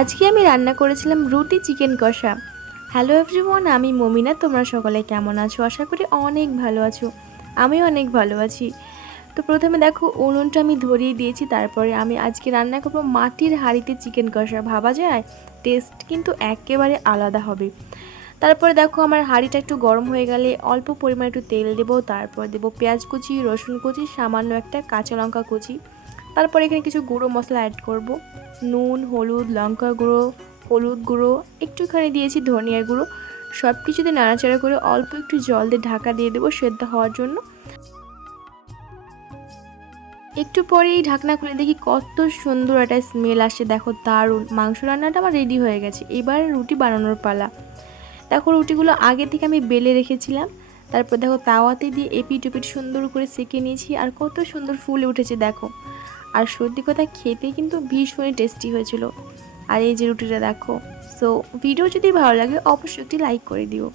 আজকে আমি রান্না করেছিলাম রুটি চিকেন কষা। হ্যালো এভরিওয়ান, আমি মমিনা। তোমরা সকলে কেমন আছো? আশা করি অনেক ভালো আছো। আমিও অনেক ভালো আছি। তো প্রথমে দেখো উনুনটা আমি ধরিয়ে দিয়েছি। তারপরে আমি আজকে রান্না করব মাটির হাঁড়িতে চিকেন কষা। ভাবা যায়, টেস্ট কিন্তু একেবারে আলাদা হবে। তারপরে দেখো আমার হাঁড়িটা একটু গরম হয়ে গেলে অল্প পরিমাণে একটু তেল দেবো। তারপর দেবো পেঁয়াজ কুচি, রসুন কুচি, সামান্য একটা কাঁচা লঙ্কা কুচি। তারপর এখানে কিছু গুঁড়ো মশলা অ্যাড করব। নুন, হলুদ, লঙ্কা গুঁড়ো, হলুদ গুঁড়ো, একটুখানি দিয়েছি ধনিয়ার গুঁড়ো। সব কিছুতে নাড়াচাড়া করে অল্প একটু জল দিয়ে ঢাকা দিয়ে দেবো সেদ্ধ হওয়ার জন্য। একটু পরেই ঢাকনা খুলে দেখি কত সুন্দর একটা স্মেল আসছে। দেখো দারুণ, মাংস রান্নাটা আমার রেডি হয়ে গেছে। এবার রুটি বানানোর পালা। দেখো রুটিগুলো আগে থেকে আমি বেলে রেখেছিলাম। তারপর দেখো তাওয়াতে দিয়ে এপিট ওপিট সুন্দর করে সেঁকে নিয়েছি। আর কত সুন্দর ফুলে উঠেছে দেখো। আর সত্যি কথা, খেতে কিন্তু ভীষণই টেস্টি হয়েছিল। আর এই যে রুটিটা দেখো। সো ভিডিও যদি ভালো লাগে অবশ্যই একটি লাইক করে দিও।